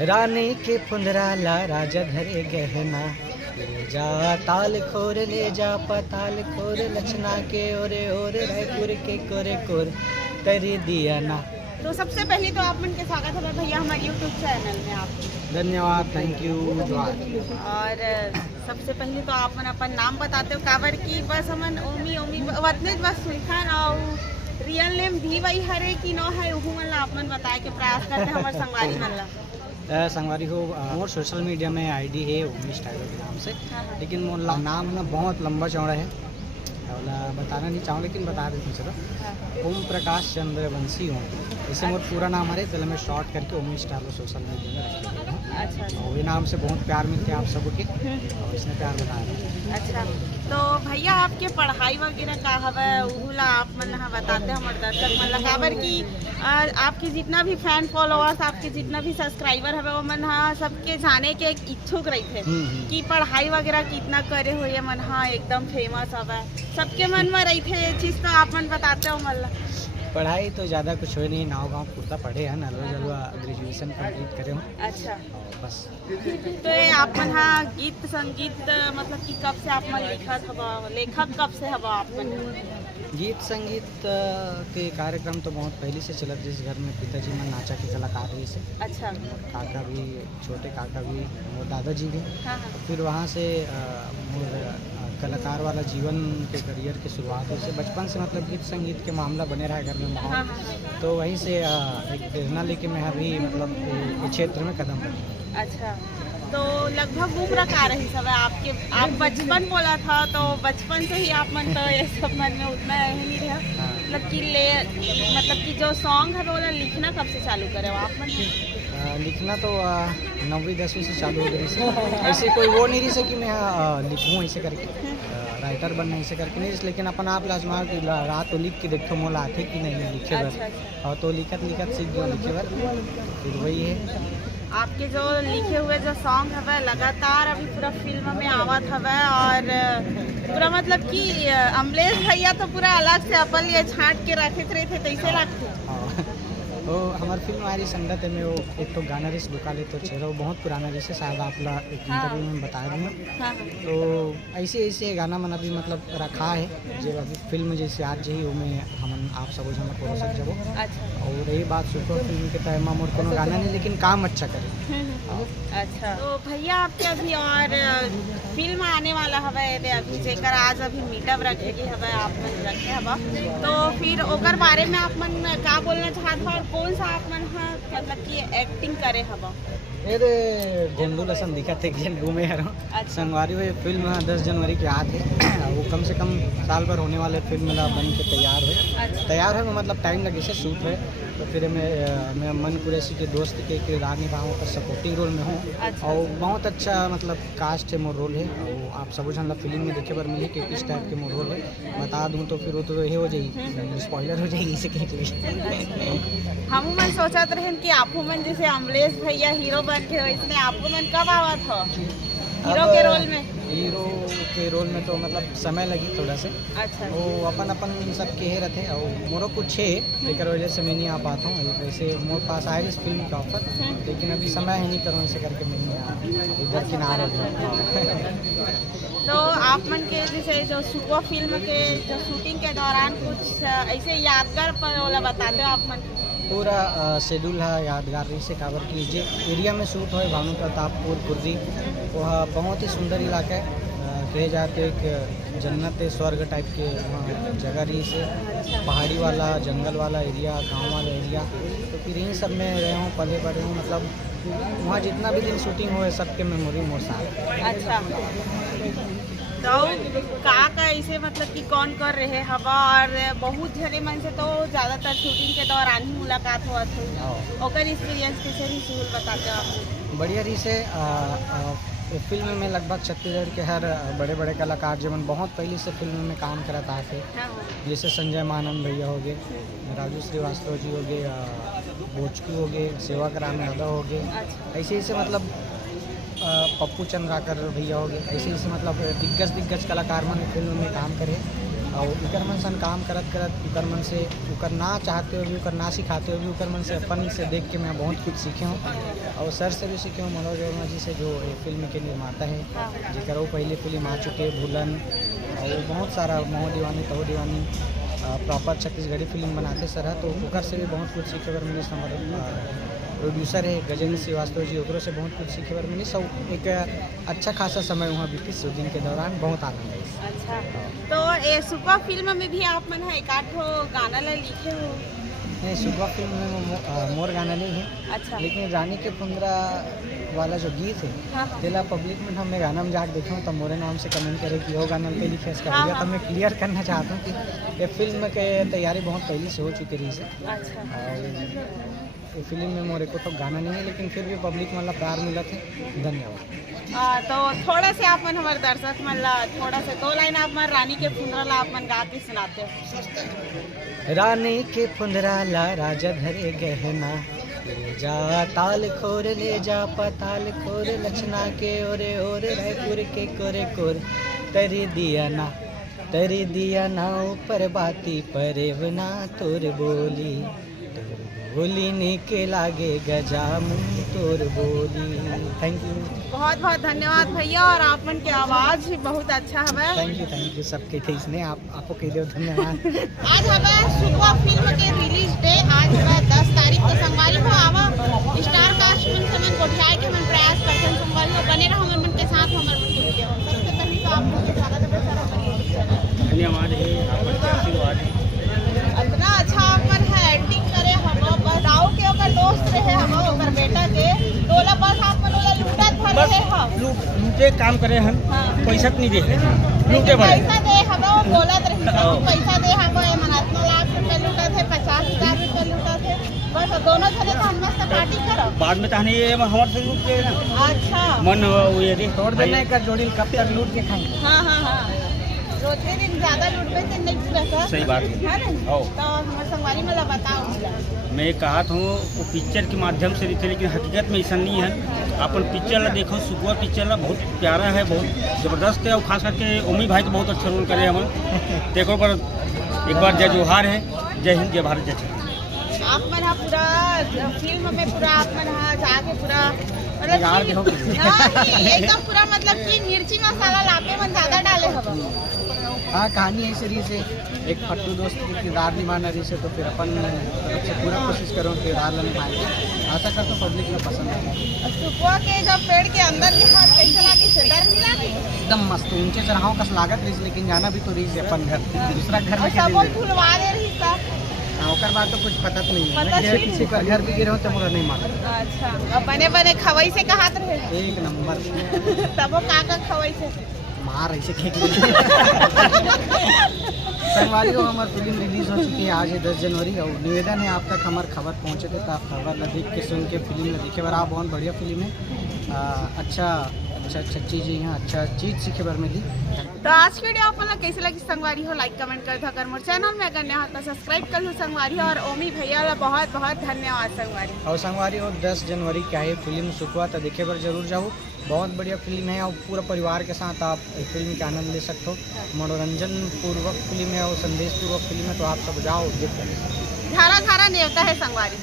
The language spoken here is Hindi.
रानी के पुंडराला राजा धरे गहना, ले जा ताल खोर ले जा पताल खोर, लचना के ओरे ओरे रायपुर के कोरे कोर कर दिया ना। तो सबसे पहले तो आप मन के स्वागत है भैया हमारे यूट्यूब चैनल में आपकी। धन्यवाद, थैंक यू जोहार। और सबसे पहले तो आप मन अपन नाम बताते हो काबर की बस हमन ओमी ओमी वतने बस सुनखन और रियल नेम भी वही हरे कि न है उहू मन ला आप मन बताए के प्रयास करते हमारे संगवारी मन ला। संगवारी हो मोर सोशल मीडिया में आईडी है उमेश टाइगर के नाम से, हाँ। लेकिन मोर नाम ना बहुत लंबा चौड़ा है, बताना नहीं चाहूँ लेकिन बता देती हूँ। चलो, ओम प्रकाश चंद्रवंशी हूँ, ऐसे मोर पूरा नाम है, पहले मैं शॉर्ट करके उमेश टाइगर सोशल मीडिया में रख दिया हूँ। अच्छा और ये नाम से बहुत प्यार मिलते हैं आप सबके, और इसने प्यार बनाया। अच्छा, तो भैया आपके पढ़ाई वगैरह का हवे उहू ला आप मन ला बताते हमारे दर्शक मन ला काबर की आपके जितना भी फैन फॉलोअर्स आपके जितना भी सब्सक्राइबर हवे वो मन हा सबके जाने के एक इच्छुक रही थे कि पढ़ाई वगैरह कितना करे हो ये मन हा एकदम फेमस हवे, सबके मन में रही थे ये चीज़, तो आप मन बताते हो मन ला। पढ़ाई तो ज़्यादा कुछ हो नहीं, नाव गाँव पूरता पढ़े हैं, नलवा जलवा ग्रेजुएशन कंप्लीट करे हूँ। अच्छा, बस। तो ये आप मन हाँ गीत संगीत मतलब कि कब से आप मन लिखत हवा, लेखक कब से हवा आप मन? गीत संगीत के कार्यक्रम तो बहुत पहले से चलत, जिस घर में पिताजी में नाचा के कलाकार रही से। अच्छा, काका भी, छोटे काका भी, मोर दादाजी भी। हाँ हाँ। फिर वहाँ से मोर कलाकार वाला जीवन के करियर की शुरुआत हुई से, बचपन से मतलब गीत संगीत के मामला बने रहा घर में हाँ, माहौल, हाँ। तो वहीं से एक प्रेरणा लेके मैं अभी मतलब इस क्षेत्र में कदम रखा। अच्छा, तो लगभग उम्र का रही सब आपके, आप बचपन बोला था तो बचपन से ही आप मन तो ये सब मन में उतना है नहीं रहा, मतलब कि मतलब कि जो सॉन्ग है वो लिखना कब से चालू करे हो आप मन? लिखना तो 9वीं 10वीं से चालू हो गई से, ऐसे कोई वो नहीं रही से कि मैं लिखूँ ऐसे करके, राइटर बनना ऐसे करके नहीं, लेकिन अपन आप लाजमा कि रात तो लिख के देखो मोला आते कि नहीं लिखे बर। अच्छा। और तो लिखत लिखत सीख गया लिखे बर, फिर वही है। आपके जो लिखे हुए जो सॉन्ग है लगातार अभी पूरा फिल्म में आवत हवे, और पूरा मतलब कि अमलेश भैया तो पूरा अलग से अपन ये छांट के रखे थे तैसे लगते। तो हमारी फिल्म आ रही संगत है में वो एक तो गाना रिस बुका ले तो चेहरा, वो बहुत पुराना रिस है, शायद आप एक इंटरव्यू में बताया भी हूँ। हाँ। तो ऐसे ऐसे गाना मन अभी मतलब रखा है जो अभी फिल्म जैसे आज ही वो में हम आप सब जन को सक जब। अच्छा, और रही बात सुपर फिल्म के टाइम मोर कोनो गाना नहीं, लेकिन काम अच्छा करे। अच्छा, तो भैया आपके अभी और फिल्म आने वाला हवे अभी जेकर आज अभी मीटअप रखे की हवे आप मन रखे हवा, तो फिर ओकर बारे में आप मन का बोलना चाहत हो और कौन सा आप मन हा मतलब कि एक्टिंग करे हवा? अरे गोंडू लसन दिखा थे कि घूमे हर संगवारी हुए फिल्म 10 जनवरी के आते वो कम से कम साल भर होने वाले फिल्म ला बन के तैयार हुए। अच्छा। तैयार है मतलब टाइम लगे से शूट है, तो फिर मैं मन कुरैशी के दोस्त के किरदार निभाऊँ पर सपोर्टिंग रोल में हूँ। अच्छा। और बहुत अच्छा मतलब कास्ट है मोर रोल है, और आप सब जन फिल्म में देखे पर मिले कि किस टाइप के मोर रोल है, बता दूँ तो फिर वो तो ये हो जाएगी, स्पॉइलर हो जाएगी इसे कहीं। हम मन सोचत रहे कि आप मन जैसे अमलेश भैया हीरो बन के इसमें आप मन कब आवा था हीरो के रोल में? हीरो के रोल में तो मतलब समय लगी थोड़ा से। अच्छा, वो अपन सब के ही रहते और मोरो कुछ है, लेकर वजह से मैं नहीं आ पाता हूँ। वैसे मोर पास आए इस फिल्म का ऑफर, लेकिन अभी समय है नहीं करूँ ऐसे करके मैं नहीं इधर किनारा। तो आप मन के जैसे जो सुपर फिल्म के जो शूटिंग के दौरान कुछ ऐसे यादगार पर वाला बताते हो आप मन? पूरा शेड्यूल है यादगार रही से काबर की जे एरिया में शूट हो भानु प्रतापपुर कुर्री, वह बहुत ही सुंदर इलाका है, कहे जाते एक जन्नत स्वर्ग टाइप के वहाँ जगह रही से, पहाड़ी वाला जंगल वाला एरिया, गांव वाला एरिया, तो फिर यहीं सब में रहे हूँ, पले बढ़े हूँ, मतलब वहाँ जितना भी दिन शूटिंग हुए सबके मेमोरी मोर साथ। अच्छा, तो का ऐसे मतलब कि कौन कर रहे हवा, और बहुत झरे मन से तो ज़्यादातर शूटिंग के दौरान ही मुलाकात हुआ था, ओकर एक्सपीरियंस कैसे भी सुहूल बताते हो आप? बढ़िया रही से फिल्म में लगभग छत्तीसगढ़ के हर बड़े बड़े कलाकार जीवन बहुत पहले से फिल्म में काम करता है, जैसे संजय मानन भैया हो गए, राजू श्रीवास्तव जी हो गए, भोजकी हो गए, सेवाग्राम यादव हो गए, ऐसे ऐसे मतलब पप्पू चंद्राकर भैया हो गए, ऐसे ऐसे मतलब दिग्गज कलाकार मैंने फिल्म में काम करे। और उकर मन सन काम करत करत उकर मन से उकर ना चाहते हुए भी उकर ना सिखाते हुए भी उकर मन से अपन से देख के मैं बहुत कुछ सीखे हूँ और सर से भी सीखे हूँ मनोज वर्मा जी से जो ये फिल्म के निर्माता है जिकर वो पहले फिल्म आ चुके भूलन और वो बहुत सारा मोह दीवानी तहो दीवानी प्रॉपर छत्तीसगढ़ी फिल्म बनाते सर है तो उकर से भी बहुत कुछ सीखे बर मिली। हमारे प्रोड्यूसर है गजेंद्र श्रीवास्तव जी ओकरों से बहुत कुछ सीखे बर मिली। सब एक अच्छा खासा समय वहाँ बीती शूटिंग के दौरान बहुत आनंद है। अच्छा तो ये सुपर फिल्म में भी आप मन एक आध गाना ला लिखे हो? नहीं, सुपर फिल्म में मोर गाना नहीं है। अच्छा लेकिन रानी के फुंदरा वाला जो गीत है हाँ। तेला पब्लिक में हमने गाना में जाकर देखा हूँ तो मोरे नाम से कमेंट करे कि वो गाना पे लिखे इसका हाँ, भैया हाँ। तो मैं क्लियर करना चाहता हूँ कि ये फिल्म के तैयारी बहुत पहले से हो चुकी रही है अच्छा और ये फिल्म में मोरे को तो गाना नहीं है लेकिन फिर भी पब्लिक मतलब प्यार मिला थे। धन्यवाद। तो थोड़ा से आप मन हमारे दर्शक मन ला थोड़ा से 2 लाइन आप मन रानी के फुंदरा ला आप मन गा के सुनाते हो। रानी के फुंदरा ला राजा धरे गहना ले जा ताल खोर ले जा पताल खोर लक्षणा के ओरे ओरे रायपुर के कोरे कोर तरी दिया ना ऊपर बाती परेवना तोर बोली निके लागे गजामुन तोर बोली। थैंक यू, बहुत बहुत धन्यवाद भैया और आप मन के आवाज भी बहुत अच्छा है। थैंक यू सबके थे इसने आपको कह दो धन्यवाद। आज हमें सुपर फिल्म के रिलीज डे आज हमें 10 तारीख को संगवारी को आवा स्टार कास्ट मन से मन गोठियाए के मन प्रयास करते हैं संगवारी को बने रहो मन के साथ हमर मन के वीडियो। सबसे पहले तो आपको स्वागत है सर हमारे धन्यवाद है आपका आशीर्वाद है। इतना अच्छा अपन है एक्टिंग करे हम बस आओ के ओकर दोस्त रहे हम ओकर बेटा के तोला बस आप मन ओला लूटत भर रहे हम लूटे काम करे हम पैसा नहीं दे लूटे भर पैसा दे हम बोलत रही पैसा दे हम मनात्मा लाख रुपए लूटत है 50,000 रुपए लूटत है बस दोनों जने तो हम मस्त पार्टी करब बाद में ताने ये हमारे से लूट के ना अच्छा मन वो ये दे तोड़ देने का जोड़ी कब तक लूट के खाएंगे। हाँ रोते दिन ज्यादा लूटबे से नहीं पूरा सर सही बात है। है ना आओ। तो हमारे संगवारी में बताओ। मैं कहा था वो पिक्चर के माध्यम से दिखे लेकिन हकीकत में ऐसा नहीं है। अपन पिक्चर ला देखो सुपर पिक्चर ला बहुत प्यारा है बहुत ज़बरदस्त है और खास करके ओमी भाई तो बहुत अच्छा रोल करे हम देखो पर एक बार जय जोहार है। जय हिंद जय भारत जय छत्तीसगढ़। आप मन पूरा फिल्म में पूरा आप मन जाके पूरा मतलब एकदम पूरा मतलब कि मिर्ची मसाला लापे मन ज्यादा डाले हवा। हाँ, कहानी ऐसे रही से एक फट्टू दोस्त की किरदार निभाना रही से तो फिर अपन तरफ से पूरा कोशिश करो किरदार लेने पाएंगे। आशा करता हूँ पब्लिक में पसंद आएगा। सुपुआ के जब पेड़ के अंदर के हाथ कैसे लागी से डर नहीं लागी? एकदम मस्त ऊंचे चढ़ाओ का लागत रही लेकिन जाना भी तो रही से अपन घर दूसरा घर में सब फुलवा दे रही सब ओकर बाद तो कुछ पता नहीं पता है नहीं। किसी का घर भी गिरे हो तो मुझे नहीं मालूम। अच्छा अब बने बने खवई से कहात रहे एक नंबर तब वो काका खवई से मार ऐसे खेक संगवारी को हमारी फिल्म रिलीज हो चुकी है आज है 10 जनवरी और निवेदन है आप तक हमारी खबर पहुँचे थे तो आप खबर न देख के सुन के फिल्म में देखे बार बहुत बढ़िया फिल्म है। अच्छा चीज़ यहाँ अच्छा चीज़ सीखे बार मिली। तो आज की वीडियो आप लोग कैसे लगी संगवारी हो लाइक कमेंट कर दो अगर मोर चैनल में अगर नया हो तो सब्सक्राइब कर लो संगवारी हो और ओमी भैया ला बहुत बहुत धन्यवाद संगवारी। और संगवारी हो 10 जनवरी क्या है फिल्म सुखवा तो देखे बार जरूर जाओ बहुत बढ़िया फिल्म है और पूरा परिवार के साथ आप फिल्म का आनंद ले सकते हो। मनोरंजन पूर्वक फिल्म है और संदेश पूर्वक फिल्म है तो आप सब जाओ देख कर धारा धारा नेवता है संगवारी।